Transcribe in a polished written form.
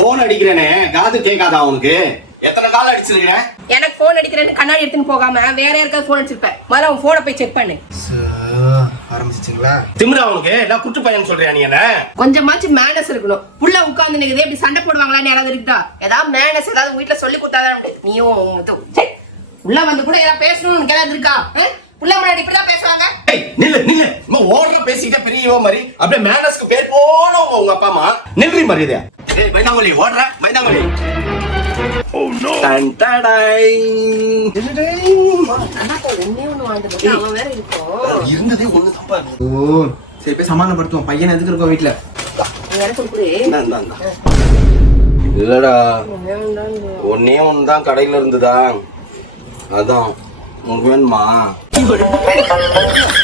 Phone அடிக்கிறேனே காது கேட்காதா உனக்கு? எத்தனை கால் அடிச்சிருக்கிறேன்? எனக்கு போன் அடிக்கிறேன்னு கண்ணாடி எடுத்துன்னு போகாம வேற யாருக்காவது போன் அடிச்சிருப்பேன். முதல்ல உன் போனை போய் செக் பண்ணு. ஆரம்பிச்சிட்டீங்களா? திமிரா உனக்கு? நான் குட்டு பையன் சொல்றியா நீ? என்ன கொஞ்சமாச்சும் மேனஸ் இருக்கணும். புள்ள உட்கார்ந்து நிக்குதே இப்படி சண்டை போடுவாங்களான்னு யாராவது இருக்குதா? ஏதாவது மேனஸ் ஏதாவது வீட்டுல சொல்லி கொடுத்தாதான் நீயும் உள்ள வந்து கூட ஏதாவது பேசணும்னு ஏதாவது இருக்கா? புள்ள முன்னாடி இப்படிதான் பேசுவாங்க. நில்லு நில்லு, ஓடுற பேசிக்கிட்டே பெரியவோ மாதிரி அப்படியே மேனஸ்க்கு பேர் போனவங்க உங்க அப்பா அம்மா. நில்றி மரியாதையா. ஏய் மைதாங்கோலி ஓடுற மைதாங்கோலி. Oh no. டன்டடாய். அவன் வேற இருக்கும். இருந்ததே ஒண்ணு தப்பா. ஓ சரி போய் சமாதானப்படுத்துவோம். பையன் எதுக்கு இருக்கோம் வீட்டுல? இல்லடா ஒன்னே ஒண்ணுதான் கடையில இருந்துதா, அதான் உனக்கு வேணுமா? இதுதான்